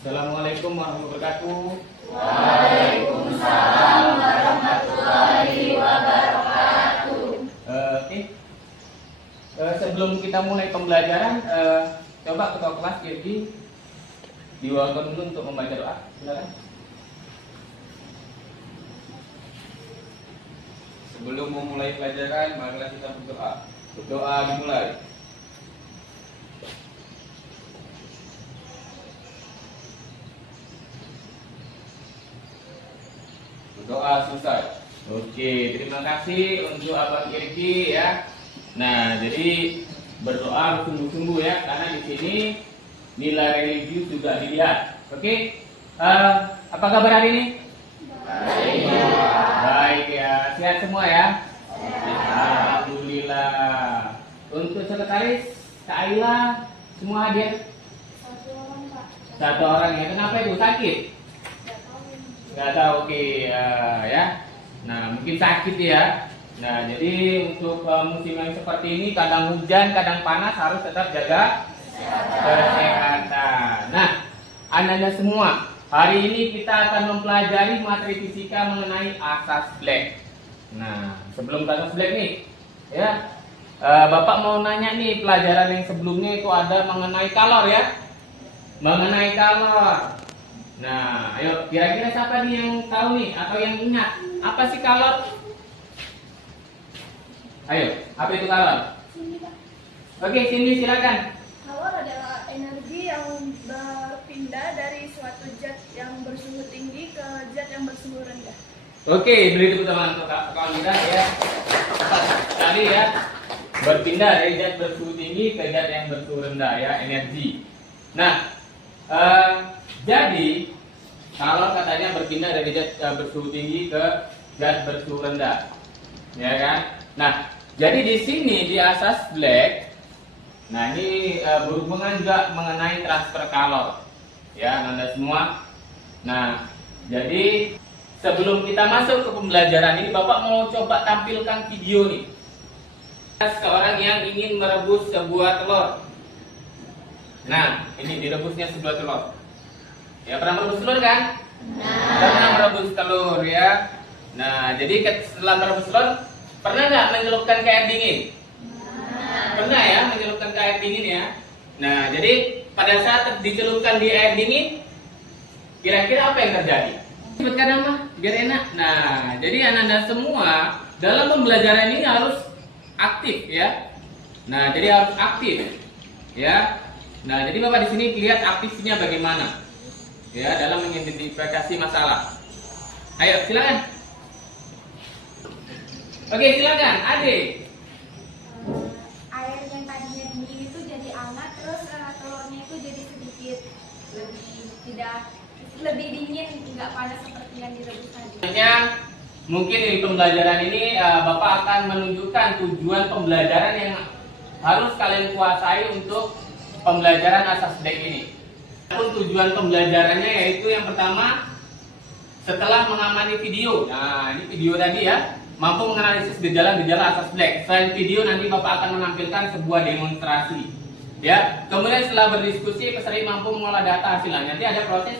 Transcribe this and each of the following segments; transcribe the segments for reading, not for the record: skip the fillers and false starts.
Assalamualaikum warahmatullahi wabarakatuh. Waalaikumsalam warahmatullahi wabarakatuh. Oke. Sebelum kita mulai pembelajaran, coba ketua kelas jadi diwakilkan dulu untuk membaca doa. Silakan. Sebelum memulai pelajaran, marilah kita berdoa. Berdoa dimulai. Berdoa selesai. Oke, terima kasih untuk Abang Irgi ya. Nah, jadi berdoa sungguh-sungguh ya, karena di sini nilai religius juga dilihat. Oke, apa kabar hari ini? Baik ya, sehat semua ya. Alhamdulillah. Untuk sekretaris Kak Aila semua hadir? Satu orang ya. Kenapa itu sakit? Nggak tahu. Oke ya. Nah mungkin sakit ya. Nah jadi untuk musim yang seperti ini kadang hujan, kadang panas harus tetap jaga kesehatan. Nah anda semua, hari ini kita akan mempelajari materi fisika mengenai asas Black. Nah, sebelum ke asas Black nih, ya, Bapak mau nanya nih, pelajaran yang sebelumnya itu ada mengenai kalor ya, mengenai kalor. Nah, ayo, kira-kira siapa nih yang tahu nih atau yang ingat apa sih kalor? Ayo, apa itu kalor? Oke, Cindy silakan. Kalor adalah energi yang berpindah dari suatu zat yang bersuhu tinggi ke zat yang bersuhu rendah. Oke, beri tepuk tangan untuk kawan kita ya. Tepat sekali ya. Berpindah dari zat bersuhu tinggi ke zat yang bersuhu rendah ya, energi. Nah, jadi kalau katanya berpindah dari zat bersuhu tinggi ke zat bersuhu rendah, ya kan? Nah, jadi di sini di asas Black, nah ini berhubungan juga mengenai transfer kalor, ya Anda semua. Nah, jadi sebelum kita masuk ke pembelajaran ini, Bapak mau coba tampilkan video nih. Seorang yang ingin merebus sebuah telur. Nah, ini direbusnya sebuah telur. Ya, pernah merebus telur kan? Pernah merebus telur ya. Nah, jadi setelah merebus telur, pernah nggak menyelupkan ke air dingin? Pernah ya, menyelupkan ke air dingin ya. Nah, jadi pada saat dicelupkan di air dingin, kira-kira apa yang terjadi? Sebutkan nama, biar enak. Nah, jadi anda semua dalam pembelajaran ini harus aktif ya. Nah, jadi harus aktif ya. Nah, jadi Bapak di sini lihat aktifnya bagaimana ya dalam mengidentifikasi masalah. Ayo, silakan. Oke, silakan, Ade. Air yang tadinya dingin itu jadi hangat, terus telurnya itu jadi sedikit lebih dingin, nggak panas seperti yang direbus tadi. Mungkin di pembelajaran ini Bapak akan menunjukkan tujuan pembelajaran yang harus kalian kuasai untuk pembelajaran asas Black ini. Tujuan pembelajarannya yaitu yang pertama, setelah mengamati video. Nah, ini video tadi ya, mampu menganalisis gejala-gejala asas Black. Selain video, nanti Bapak akan menampilkan sebuah demonstrasi. Ya, kemudian setelah berdiskusi, peserta mampu mengolah data hasilnya. Nanti ada proses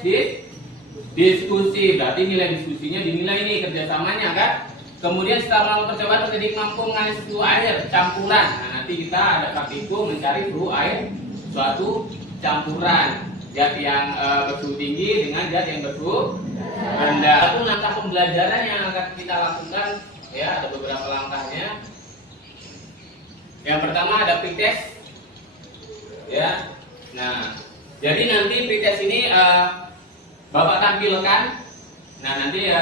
diskusi, berarti nilai diskusinya dinilai ini kerjasamanya kan. Kemudian setelah melakukan percobaan, peserta mampu menganalisis suhu air campuran. Nah, nanti kita ada praktikum mencari suhu air suatu campuran zat yang bersuhu tinggi dengan zat yang bersuhu rendah. Satu langkah pembelajaran yang akan kita lakukan ya, ada beberapa langkahnya. Yang pertama ada pretest ya. Nah, jadi nanti pretest ini Bapak tampilkan. Nah, nanti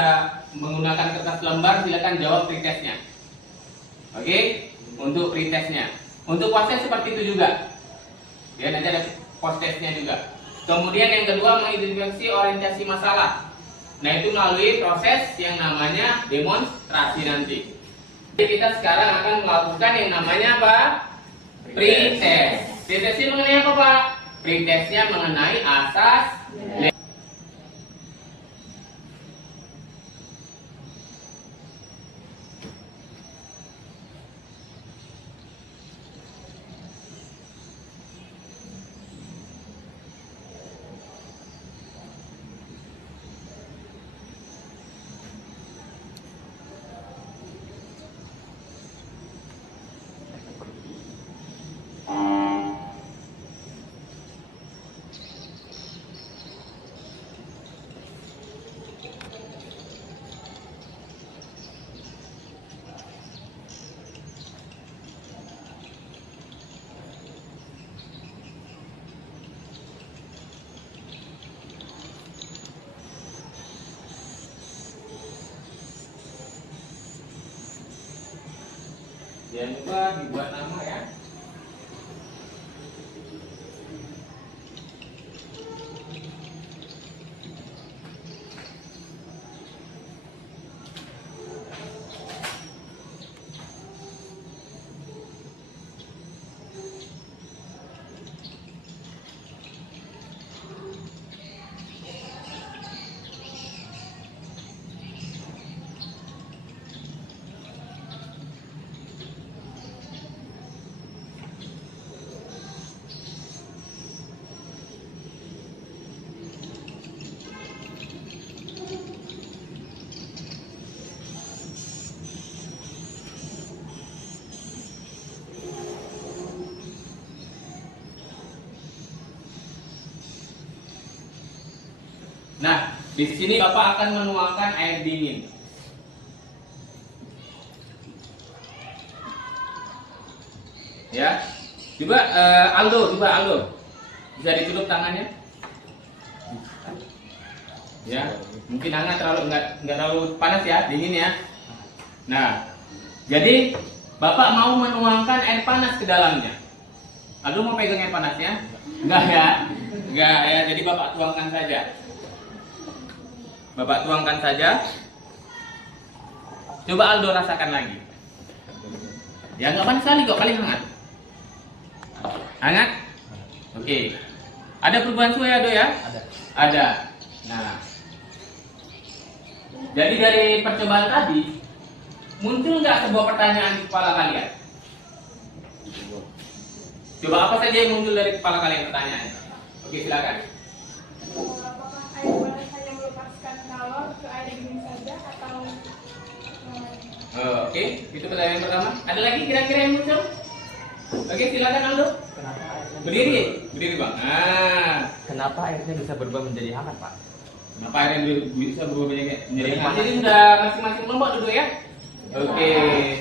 menggunakan kertas lembar silakan jawab pretestnya. Oke, untuk pretestnya. Untuk proses seperti itu juga. Ya, nanti ada post-testnya juga. Kemudian yang kedua mengidentifikasi orientasi masalah. Nah, itu melalui proses yang namanya demonstrasi nanti. Jadi kita sekarang akan melakukan yang namanya apa? Pretest. Pretestnya mengenai apa, Pak? Pretestnya mengenai asas Black. Jangan lupa dibuat nama ya. Nah, di sini Bapak akan menuangkan air dingin. Ya, coba Aldo, bisa ditutup tangannya. Ya, mungkin hangat, nggak terlalu panas ya, dingin ya. Nah, jadi Bapak mau menuangkan air panas ke dalamnya. Aldo mau pegang air panasnya? Enggak ya, enggak ya. Jadi Bapak tuangkan saja. Bapak tuangkan saja. Coba Aldo rasakan lagi. Ya nggak panas sekali kok, paling hangat. Hangat? Oke. Ada perubahan suhu ya, Aldo ya? Ada. Nah. Jadi dari percobaan tadi, muncul nggak sebuah pertanyaan di kepala kalian? Coba apa saja yang muncul dari kepala kalian pertanyaannya? Oke, silakan. Apakah air panas hanya melepaskan kalor ke air dingin saja atau Oke, itu pertanyaan pertama. Ada lagi kira-kira yang muncul? Oke, silakan Aldo. Kenapa airnya Berdiri Bang. Nah, Kenapa airnya bisa berubah menjadi hangat, Pak? kenapa airnya bisa berubah menjadi Jadi hangat? panas. Jadi sudah masing-masing kelompok duduk ya? Oke,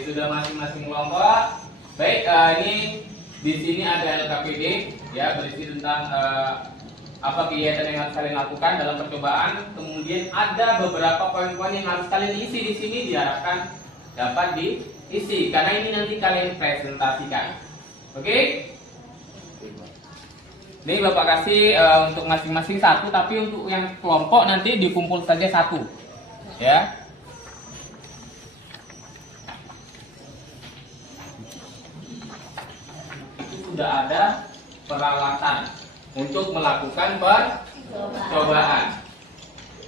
sudah masing-masing kelompok. Baik, ini di sini ada LKPD ya, berisi tentang apa kegiatan yang harus kalian lakukan dalam percobaan. Kemudian ada beberapa poin-poin yang harus kalian isi di sini, diharapkan dapat diisi karena ini nanti kalian presentasikan. Oke? Ini Bapak kasih untuk masing-masing satu, tapi untuk yang kelompok nanti dikumpul saja satu. Ya. Itu sudah ada peralatan untuk melakukan percobaan.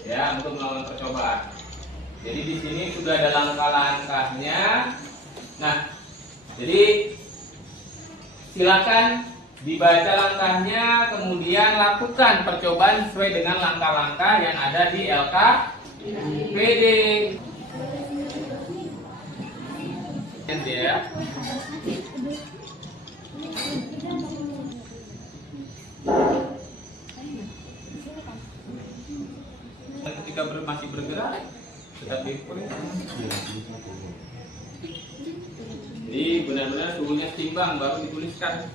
Ya, untuk melakukan percobaan. Jadi di sini sudah ada langkah-langkahnya. Nah, jadi silakan dibaca langkahnya, kemudian lakukan percobaan sesuai dengan langkah-langkah yang ada di LKPD. Ya. Ketika masih bergerak, tetapi ini benar-benar suhunya seimbang baru dituliskan.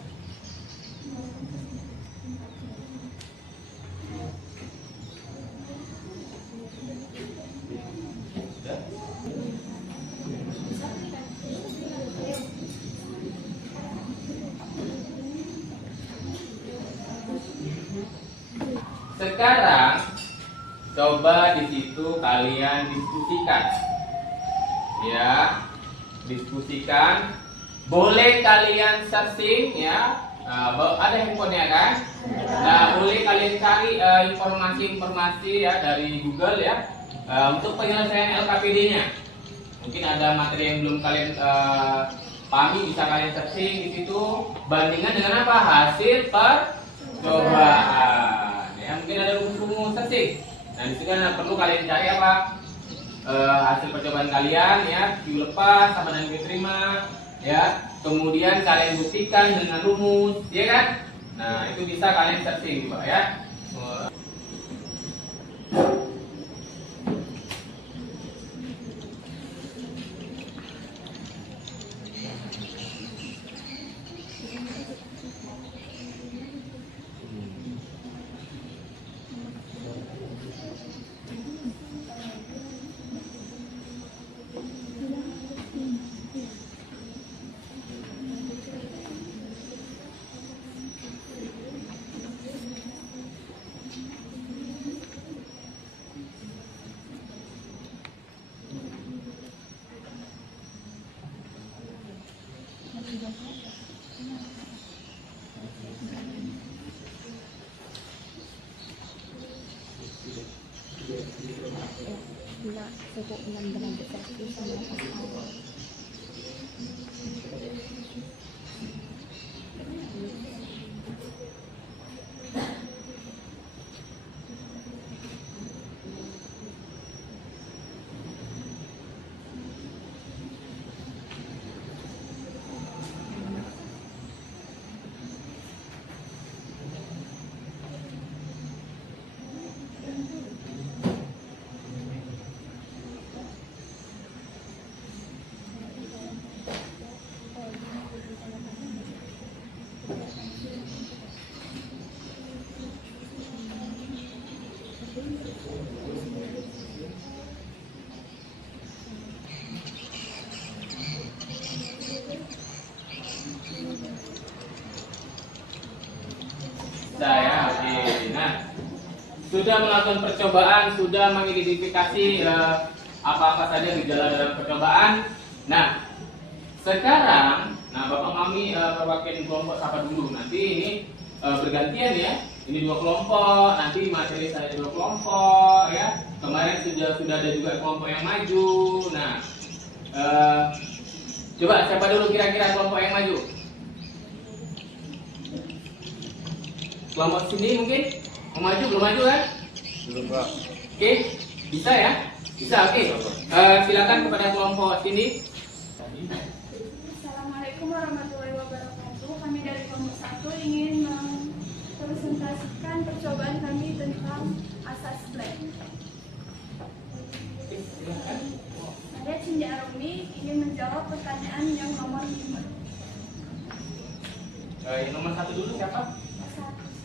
Sekarang coba di situ kalian diskusikan, ya, diskusikan. Boleh kalian searching, ya, ada handphonenya kan? Nah, boleh kalian cari informasi-informasi ya dari Google ya untuk penyelesaian LKPD-nya. Mungkin ada materi yang belum kalian pahami, bisa kalian searching di situ. Bandingkan dengan apa? Hasil percobaan. Ya, mungkin ada rumus-rumus searching. Nah, di sini perlu kalian cari apa? Hasil percobaan kalian ya, Q lepas sama dengan Q terima ya. Kemudian kalian buktikan dengan rumus, ya kan? Nah, itu bisa kalian searching juga ya. Bila suhu 6 derajat Celcius sampai Pascal. Saya, oke. Nah, sudah melakukan percobaan, sudah mengidentifikasi apa-apa saja gejala dalam percobaan. Nah, sekarang, Bapak Mami perwakilan kelompok sapa dulu. Nanti ini bergantian ya. Ini 2 kelompok, nanti materi saya 2 kelompok ya. Kemarin sudah ada juga kelompok yang maju. Nah, coba siapa dulu kira-kira kelompok yang maju? Kelompok sini mungkin mau maju, belum maju kan? Belum, Pak. Oke, bisa ya? Bisa, oke. Silakan kepada kelompok sini. Assalamualaikum warahmatullahi wabarakatuh. Kami dari kelompok 1 ingin mempresentasikan percobaan kami tentang asas black. Oke, silakan. Saya Cindy Arumi ingin menjawab pertanyaan yang nomor 5. Yang nomor 1 dulu siapa?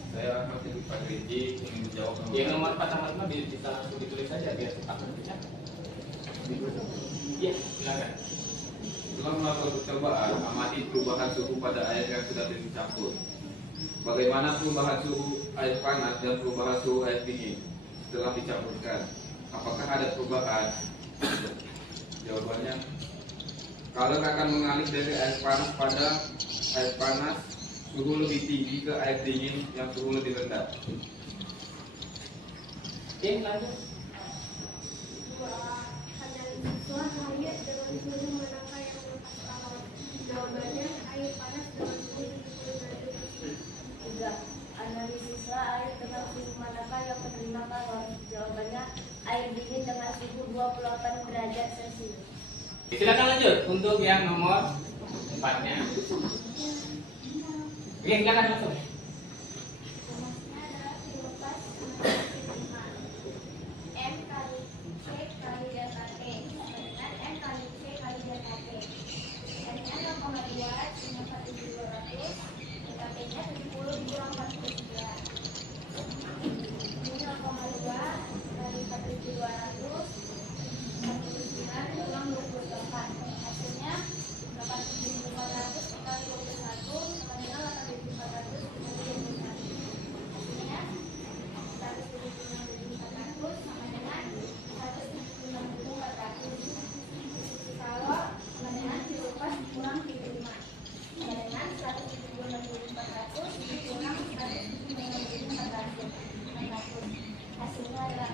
Saya Ahmad Pak Riji ingin menjawab Yang nomor 4 sama 5 bisa langsung ditulis saja biar cepat nantinya. Iya, silakan. Setelah melakukan percobaan, amati perubahan suhu pada air yang sudah dicampur. Bagaimana perubahan suhu air panas dan perubahan suhu air dingin setelah dicampurkan? Apakah ada perubahan? Jawabannya, kalian akan mengalih dari air panas pada air panas, suhu lebih tinggi ke air dingin yang suhu lebih rendah. Oke, lanjut. Jawabannya air panas dengan suhu 70 derajat Celcius. 3. Analisislah air dengan suhu manakah yang menerima kalor. Jawabannya air dingin dengan suhu 28 derajat Celcius. Silakan lanjut untuk yang nomor 4-nya. Oke, silakan langsung. M kali C kali delta T sama dengan M kali C kali delta T. M-nya 0,2 cuma 1.200, delta T-nya 70 kurang 49. Ini 0,2 kali 1.200, 49 kurang 24. Hasilnya 8.400 kali 21 sama dengan 8.400 kali 21. Hasilnya 176.400 sama dengan 176.400. Kalau sama dengan dilepas kurang 35 sama dengan 176.400 kurang 176.400. Hasilnya adalah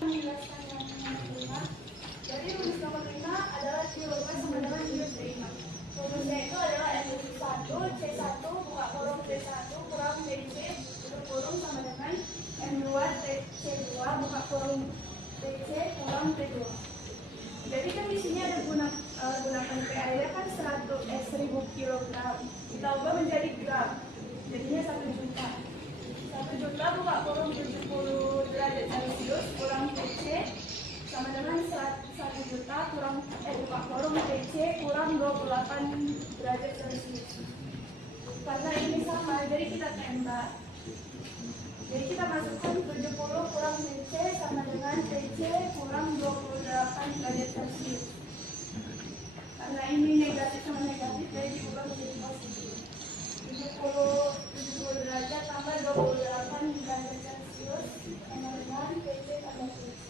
Menjelaskan yang nomor 5. Jadi rumus nomor 5 adalah dilepas sama dengan rumus 5. Rumusnya itu adalah M1 C1 buka kurung C1 kurang DC tutup kurung sama dengan M2 C2 buka kurung DC kurang T2. Jadi kan di sini ada gunakan P airnya kan 1000 kg. Kita ubah menjadi gram. Jadinya 1 juta. 1 juta buka kurung 70 derajat Celcius kurang TC sama dengan 1 juta kurang buka kurung TC kurang 28 derajat Celcius. Karena ini sama, jadi kita tembak. Jadi kita masukkan 70 kurang TC sama dengan TC kurang 28 derajat Celcius. Karena ini negatif sama negatif, jadi diubah menjadi positif. 70 derajat tambah 28 derajat Celcius sama dengan TC tambah TC.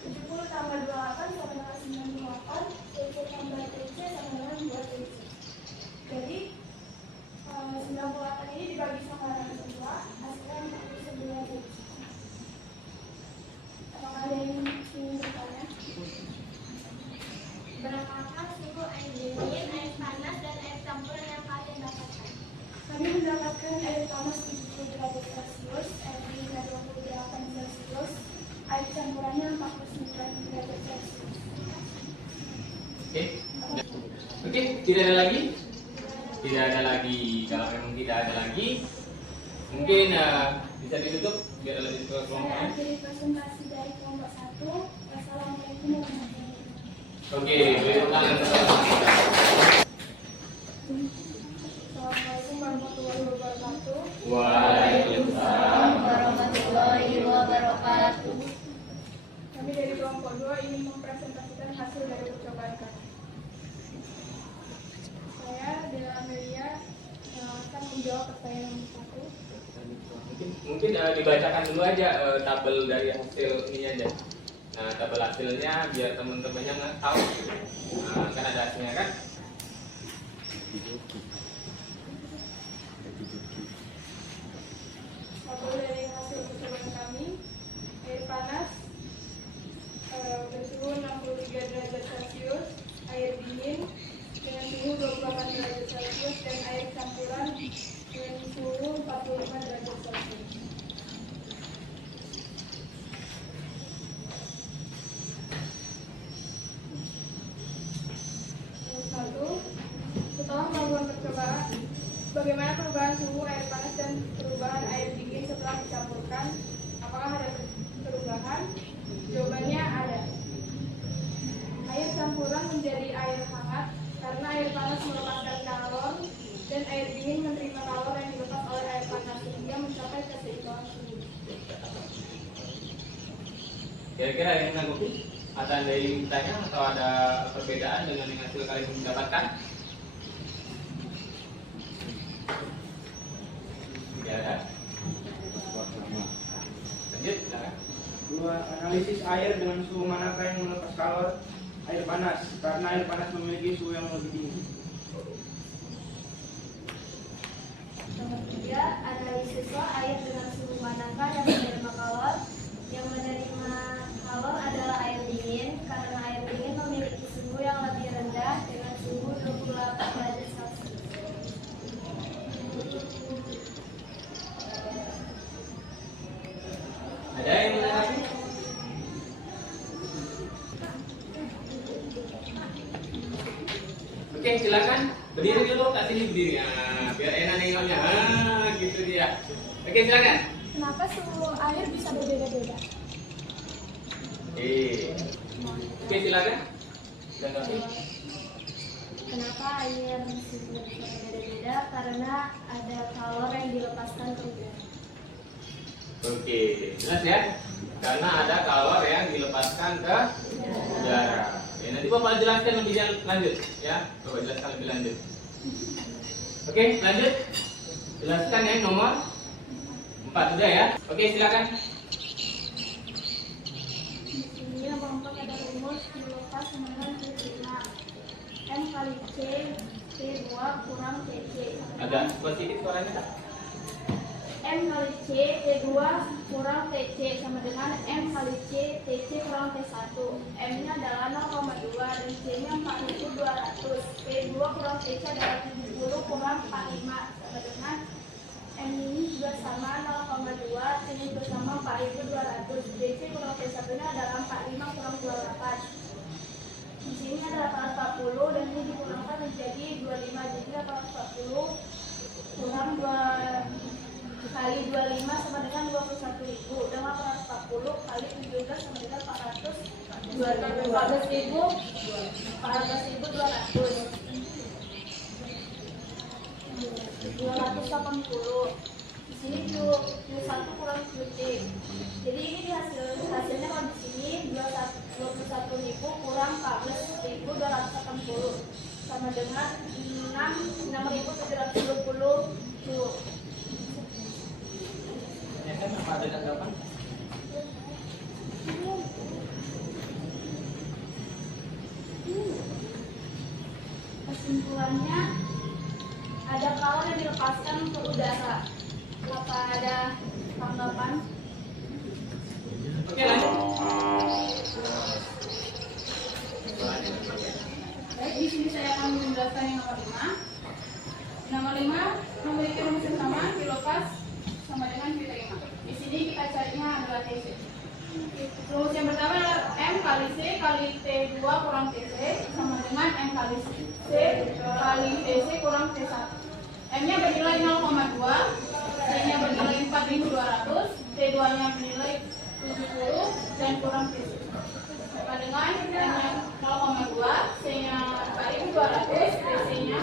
70 tambah 28 sama dengan 98, TC tambah TC Berapakah suhu air dingin, air panas, dan air campuran yang kalian dapatkan? Kami mendapatkan air panas 70 derajat Celcius, air dingin 28 Celcius, air campurannya 49 derajat Celcius. Oke. Oke, tidak ada lagi? Tidak ada lagi. Kalau memang tidak ada lagi, mungkin bisa ditutup biar lanjut ke Saya kelompoknya. akhiri presentasi dari kelompok 1. Wassalamualaikum warahmatullahi wabarakatuh. Oke, beri tepuk tangan. Assalamualaikum warahmatullahi wabarakatuh. Waalaikumsalam. Warahmatullahi wabarakatuh. Kami dari kelompok 2 ingin mempresentasikan hasil dari percobaan kami. Saya, Dela Amelia, akan menjawab pertanyaan nomor 1. Mungkin dibacakan dulu aja tabel dari hasil ini aja. Nah, tabel hasilnya biar teman-temannya nggak tahu. Nah, kan ada hasilnya kan? Tabel dari hasil percobaan kami, air panas bersuhu 63 derajat Celcius, air dingin dengan suhu 28 derajat Celcius, dan air campuran dengan suhu 45 derajat Celcius. Nomor 1. Setelah melakukan percobaan, bagaimana perubahan suhu air panas dan perubahan air dingin setelah dicampurkan? Apakah ada perubahan? Jawabannya ada. Air campuran menjadi air hangat karena air panas melepaskan kalor dan air dingin menerima kalor yang dilepas oleh air panas sehingga mencapai keseimbangan suhu. Kira-kira yang menanggapi? Ada yang bertanya atau ada perbedaan dengan yang hasil kalian mendapatkan? Tidak ada. Lanjut, silakan. 2. Analisis air dengan suhu manakah yang melepas kalor? Air panas, karena air panas memiliki suhu yang lebih tinggi. Nomor 3, analisislah air dengan suhu manakah yang menerima kalor. Yang menerima kalor adalah air dingin, karena air dingin memiliki suhu yang lebih rendah dengan suhu 28 derajat Celcius. Ada yang menanggapi? Oke, silakan berdiri dulu, kasih ini berdiri. Nah, biar enak nengoknya. Gitu dia. Oke, silakan. Kenapa suhu air bisa berbeda-beda? Oke, silakan. Tanggapi. Kenapa air suhu bisa berbeda-beda? Karena ada kalor yang dilepaskan ke udara. Oke, jelas ya? Karena ada kalor yang dilepaskan ke udara. Oke, nanti Bapak jelaskan lebih lanjut ya. Bapak jelaskan lebih lanjut. Oke, lanjut. Jelaskan yang nomor 4 sudah ya. Oke, silakan. Di sini nomor 4 ada rumus dilepas dengan terima M kali C T2 kurang TC. Agak sedikit suaranya tak? M kali C T2 kurang TC sama dengan M kali C TC kurang T1. M-nya adalah 0,2 dan C-nya 4200. T2 kurang TC adalah 70 kurang 45 sama dengan M ini juga sama 0,2, C ini juga sama 4200. DC kurang T1-nya adalah 45 kurang 28. Di sini ada 840 dan ini dikurangkan menjadi 25, jadi 840 kurang 2 kali 25 sama dengan 21.000 dan 840 kali 17 sama dengan 280. Di sini Q1 kurang QT. Jadi ini hasilnya kalau di sini 21.000 kurang 14.280 sama dengan 6.720 Joule. Apa ada tanggapan? Kesimpulannya, ada kalor yang dilepaskan ke udara. Apa ada tanggapan? Oke, lanjut. sini saya akan menjelaskan yang nomor 5. Nomor 5 memiliki rumus yang sama, Q lepas sama dengan Q terima. Di sini kita carinya adalah TC. Rumus yang pertama adalah M kali C kali T2 kurang TC sama dengan M kali C kali TC kurang T1. M-nya bernilai 0,2, C-nya bernilai 4.200, T2-nya bernilai 70 dan kurang TC. Sama dengan M-nya 0,2, C-nya 4.200, TC-nya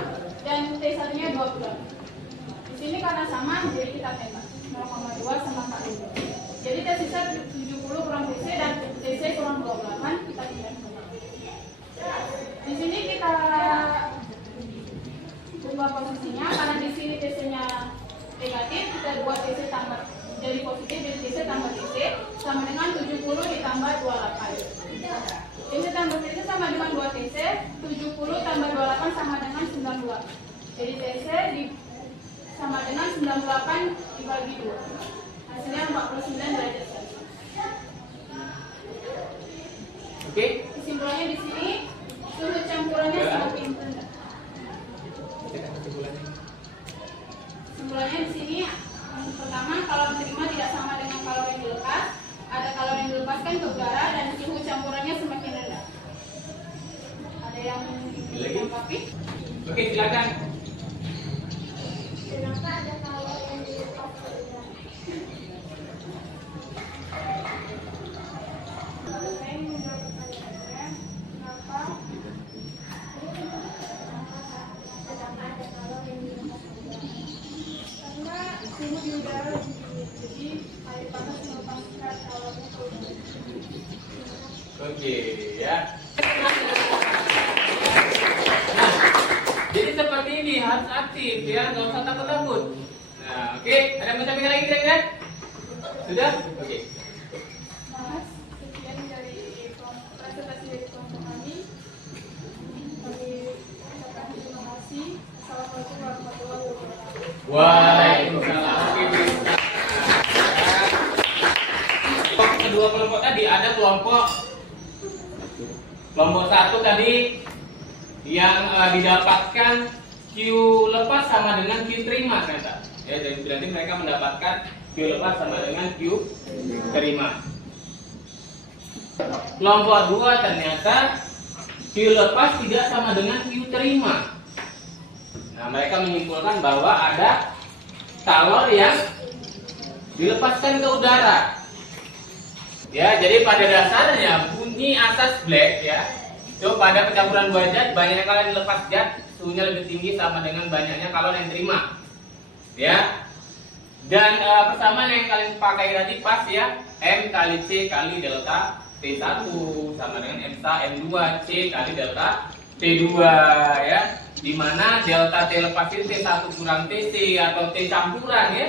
dan T1-nya 20. Di sini karena sama, jadi kita tembak 0,2 sama 4.2. Jadi tersisa 70 kurang TC dan TC kurang 28, kita tidak. Di sini kita ubah posisinya, karena di sini TC-nya negatif, kita buat TC tambah jadi positif, jadi TC tambah TC sama dengan 70 ditambah 28. TC tambah TC sama dengan 2 TC, 70 tambah 28 sama dengan 92. Jadi TC sama dengan 98 dibagi 2. Hasilnya 49 derajat Celcius. Oke. Kesimpulannya di sini suhu campurannya semakin rendah. Kesimpulannya di sini yang pertama, kalori terima tidak sama dengan kalori yang dilepas. Ada kalori yang dilepaskan ke udara dan suhu campurannya semakin rendah. Ada yang dilengkapi? Oke, silakan. Kenapa ada kalori yang dilepas ke udara? Kalau saya menjawab pertanyaannya, kenapa Tetap ada kalori yang dilepas ke udara. karena suhu di udara lebih tinggi, jadi air panas melepaskan kalorinya ke udara. Oke, ya. Nah, jadi seperti ini harus aktif ya, nggak usah takut-takut. Nah, oke, ada yang mau sampaikan lagi kira-kira? Sudah? Oke. Mas, sekian dari presentasi dari kelompok kami. Kami ucapkan terima kasih. Assalamualaikum warahmatullahi wabarakatuh. Waalaikumsalam. Oke, Bu. Nah, kedua kelompok tadi ada kelompok 1 tadi yang didapatkan Q lepas sama dengan Q terima ternyata. Ya, jadi berarti mereka mendapatkan Q lepas sama dengan Q terima. Kelompok 2 ternyata Q lepas tidak sama dengan Q terima. Nah, mereka menyimpulkan bahwa ada kalori yang dilepaskan ke udara. Ya, jadi pada dasarnya bunyi asas Black ya. Itu pada pencampuran dua zat, banyaknya kalori yang dilepas zat, suhunya lebih tinggi sama dengan banyaknya kalori yang diterima. Ya. Dan persamaan yang kalian pakai tadi pas ya, M kali C kali delta T1 sama dengan M2 C kali delta T2 ya. Di mana delta T lepas itu T1 kurang TC atau T campuran ya.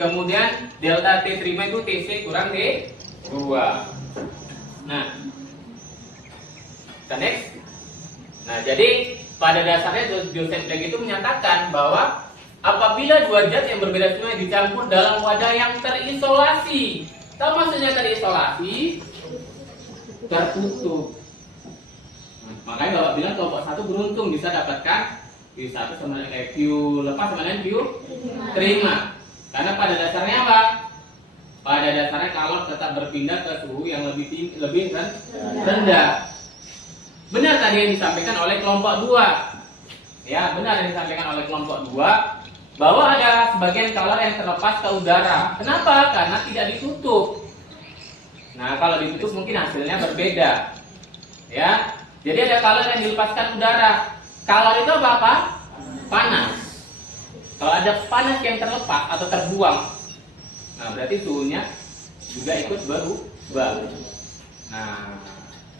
Kemudian delta T terima itu TC kurang T2. Nah, kita next. Nah, jadi pada dasarnya Joseph Black itu menyatakan bahwa apabila dua zat yang berbeda semua dicampur dalam wadah yang terisolasi, tahu maksudnya terisolasi? Tertutup. Makanya Bapak bilang kelompok 1 beruntung bisa dapatkan Q1 sama dengan Q lepas sama dengan Q terima. Karena pada dasarnya apa? Pada dasarnya kalor tetap berpindah ke suhu yang lebih rendah. Benar tadi yang disampaikan oleh kelompok 2. Ya, benar yang disampaikan oleh kelompok 2 bahwa ada sebagian kalor yang terlepas ke udara. Kenapa? Karena tidak ditutup. Nah, kalau ditutup mungkin hasilnya berbeda. Ya. Jadi ada kalor yang dilepaskan udara. Kalor itu apa? Panas. Kalau ada panas yang terlepas atau terbuang, nah berarti suhunya juga ikut berubah. Nah,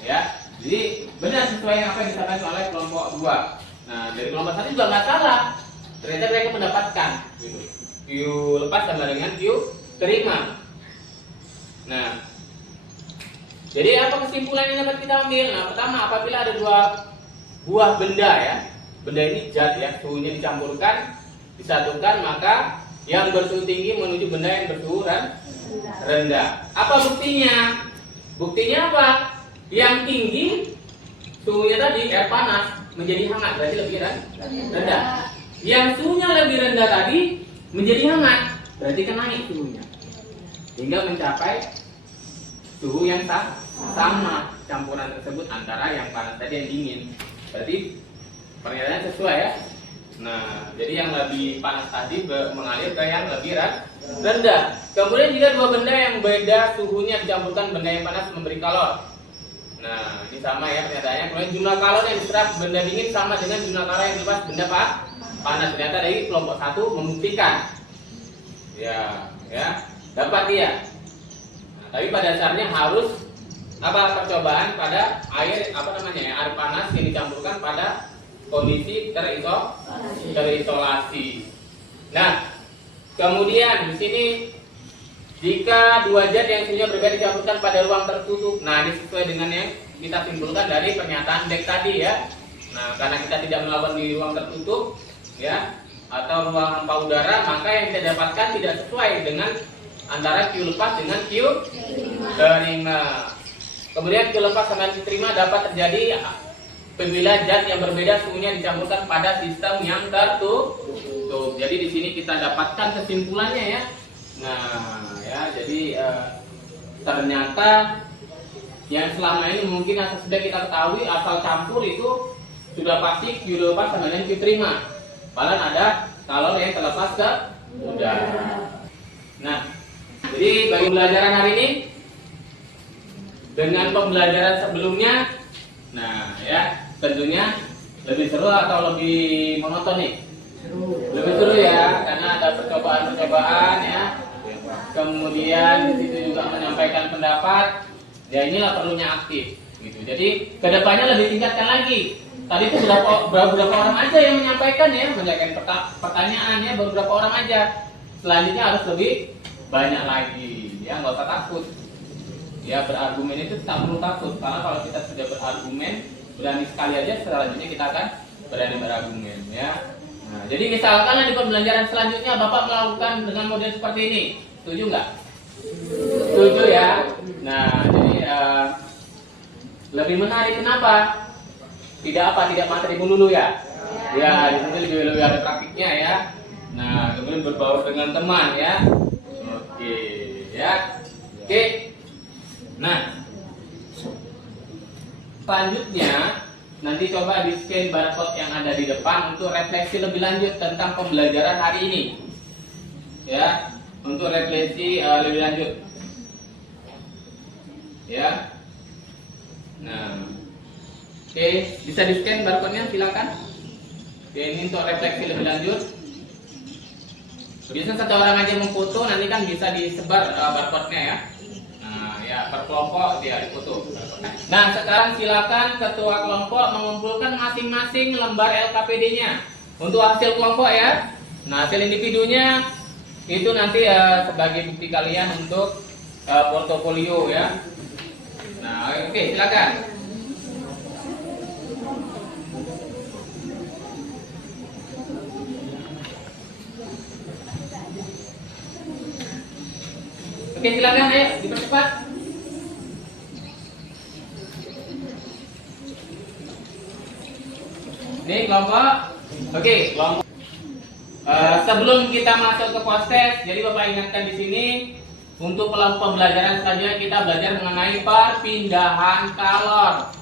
ya. Jadi benar sesuai yang apa yang disampaikan oleh kelompok 2. Nah, dari kelompok 1 juga nggak salah. Ternyata mereka mendapatkan Q lepas sama dengan Q terima. Nah, jadi apa kesimpulan yang dapat kita ambil? Nah, pertama apabila ada dua buah benda ya, benda ini zat ya, suhunya dicampurkan, disatukan, maka yang bersuhu tinggi menuju benda yang bersuhu rendah. Apa buktinya? Buktinya apa? Yang tinggi suhunya tadi air panas menjadi hangat, berarti lebih rendah. Yang suhunya lebih rendah tadi menjadi hangat, berarti kan naik suhunya hingga mencapai suhu yang sama campuran tersebut antara yang panas tadi yang dingin. Berarti pernyataannya sesuai ya. Nah, jadi yang lebih panas tadi mengalir ke yang lebih rendah. Kemudian jika dua benda yang beda suhunya dicampurkan, benda yang panas memberi kalor. Nah, ini sama ya pernyataannya. Kemudian jumlah kalor yang diserap benda dingin sama dengan jumlah kalor yang dilepas benda panas. Ternyata dari kelompok 1 membuktikan. Ya, dapat dia. Nah, tapi pada dasarnya harus percobaan pada air air panas yang dicampurkan pada kondisi terisolasi. Nah, kemudian di sini jika dua zat yang suhunya berbeda dicampurkan pada ruang tertutup. Nah, ini sesuai dengan yang kita simpulkan dari pernyataan Beck tadi ya. Nah, karena kita tidak melakukan di ruang tertutup ya atau ruang hampa udara, maka yang kita dapatkan tidak sesuai dengan antara Q lepas dengan Q terima. Kemudian Q lepas sama Q terima dapat terjadi apabila zat yang berbeda suhunya dicampurkan pada sistem yang tertutup. Jadi di sini kita dapatkan kesimpulannya ya. Nah, ya jadi ternyata yang selama ini mungkin sudah kita ketahui asal campur itu sudah pasti Q lepas sama dengan Q terima. Padahal ada kalor yang terlepas ke udara. Nah, jadi bagi pembelajaran hari ini dengan pembelajaran sebelumnya, nah ya tentunya lebih seru atau lebih monoton nih? Lebih seru ya, karena ada percobaan ya. Kemudian di situ juga menyampaikan pendapat. Ya inilah perlunya aktif gitu. Jadi kedepannya lebih tingkatkan lagi. Tadi itu beberapa orang aja yang menyampaikan pertanyaan ya, beberapa orang aja. Selanjutnya harus lebih banyak lagi. Ya nggak usah takut. Ya berargumen itu tak perlu takut, karena kalau kita sudah berargumen berani sekali aja, selanjutnya kita akan berani berargumen ya. Nah, jadi misalkan di pembelajaran selanjutnya Bapak melakukan dengan model seperti ini, setuju nggak? Setuju ya. Nah, jadi lebih menarik kenapa? Tidak materi dulu ya. Ya, di sini lebih ada praktiknya ya. Nah, kemudian berbaur dengan teman ya. Oke, ya. Oke. Nah, selanjutnya nanti coba di scan barcode yang ada di depan untuk refleksi lebih lanjut tentang pembelajaran hari ini. Ya, untuk refleksi lebih lanjut. Ya. Nah, oke, bisa di scan barcode-nya silakan. Oke, ini untuk refleksi lebih lanjut. Biasanya satu orang aja memfoto, nanti kan bisa disebar barcode-nya ya. Nah, ya per kelompok dia difoto. Nah, sekarang silakan ketua kelompok mengumpulkan masing-masing lembar LKPD-nya untuk hasil kelompok ya. Nah, hasil individunya itu nanti sebagai bukti kalian untuk portofolio ya. Nah, oke, silakan. Oke, silakan ya, dipercepat. Ini kelompok. Oke, kelompok. Sebelum kita masuk ke post-test, jadi Bapak ingatkan di sini untuk pembelajaran selanjutnya kita belajar mengenai perpindahan kalor.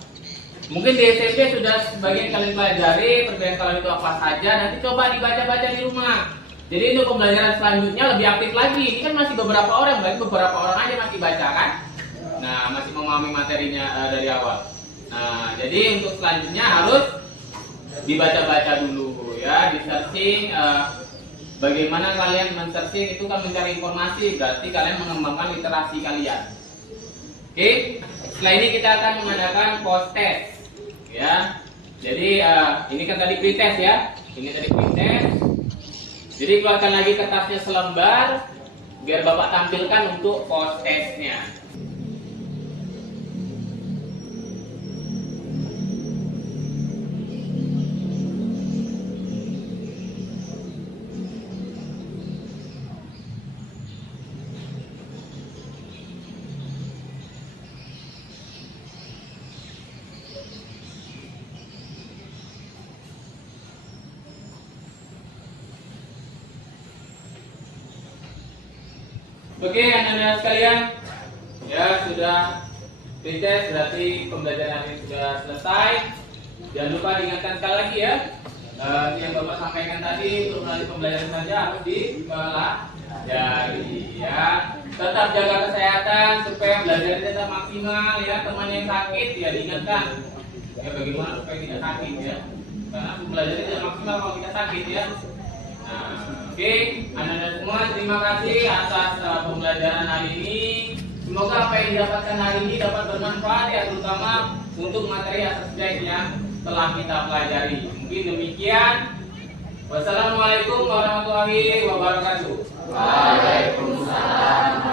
Mungkin di SMP sudah sebagian kalian pelajari perpindahan kalor itu apa saja. Nanti coba dibaca-baca di rumah. Jadi untuk pembelajaran selanjutnya lebih aktif lagi. Ini kan masih beberapa orang, berarti beberapa orang aja masih baca kan? Nah, masih memahami materinya dari awal. Nah, jadi untuk selanjutnya harus dibaca-baca dulu ya, di searching. Bagaimana kalian men-searching itu kan mencari informasi, berarti kalian mengembangkan literasi kalian. Oke, setelah ini kita akan mengadakan post-test ya. Jadi ini kan tadi pre-test ya. Ini tadi pre-test. Jadi keluarkan lagi kertasnya selembar biar Bapak tampilkan untuk post-testnya. Oke, anak-anak sekalian, ya sudah pretest, berarti pembelajaran hari ini sudah selesai. Jangan lupa diingatkan sekali lagi ya, yang Bapak sampaikan tadi untuk melalui pembelajaran saja harus dipelajari ya. Tetap jaga kesehatan supaya belajar tetap maksimal ya. Teman yang sakit ya diingatkan ya bagaimana supaya tidak sakit ya. Karena belajar tidak maksimal kalau kita sakit ya. Nah, oke, anak-anak semua terima kasih atas pembelajaran hari ini. Semoga apa yang didapatkan hari ini dapat bermanfaat ya, terutama untuk materi asas yang telah kita pelajari. Mungkin demikian. Wassalamualaikum warahmatullahi wabarakatuh. Waalaikumsalam.